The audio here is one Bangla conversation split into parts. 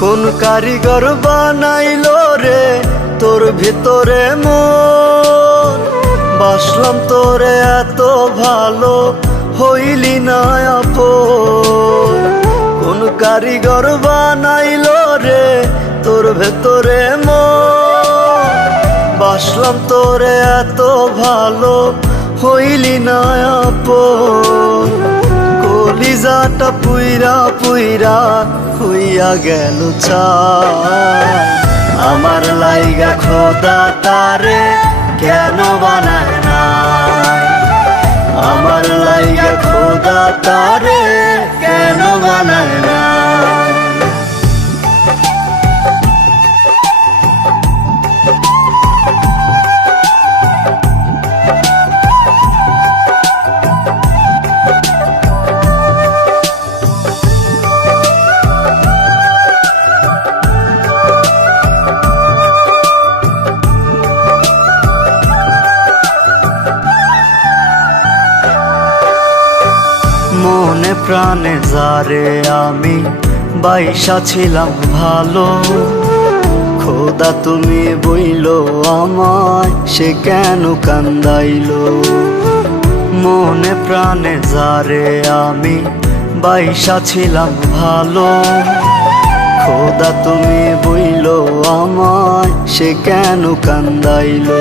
কোন কারিগর বানাইলো রে তোর ভিতরে মন, বাসলাম তোরে এত ভালো হইলি না আপন। কোন কারিগর বানাইলো রে তোর ভেতরে মন, বাসলাম তোরে এত ভালো হইলি না আপন। কলিজাটা পুইরা পুইরা হইয়া গেল চাই, আমার লাইগা খোদা তারে কেন বানায় নাই, আমার লাইগা খোদা তারে কেন বানায় নাই। মনে প্রাণে যারে আমি বাইসা ছিলাম ভালো, খোদা তুমি বইলো আমায় সে কেন কান্দাইলো। মনে প্রাণে যারে আমি বাইসা ছিলাম ভালো, খোদা তুমি বইলো আমায় সে কেন কান্দাইলো।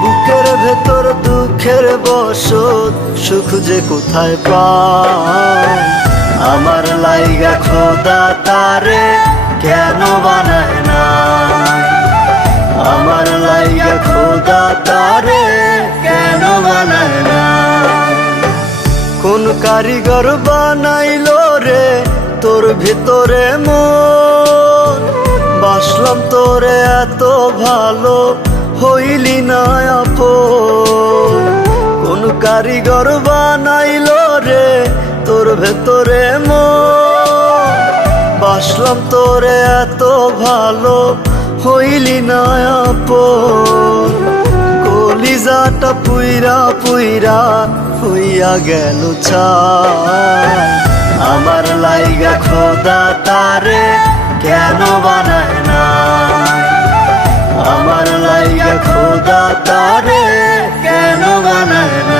বুকের ভেতর দুঃখের বসত সুখ যে কোথায় পাই, আমার লাইগা খোদা তারে কেন বানায় নাই, আমার লাইগা খোদা তারে কেন বানায় নাই। কোন কারিগর বানাইলো রে তোর ভিতরে মন, বাসলাম তোরে এত ভালো হইলি না আপন। কোন কারিগর বানাইলো রে তোর ভেতরে মন, বাসলাম তোরে এত ভালো হইলি না আপন। কলিজাটা পুইরা পুইরা হইয়া গেল চাই, আমার লাইগা খোদা তারে কেন বানায় নাই, আমার লাইগা খোদা তারে কেন বানায় নাই।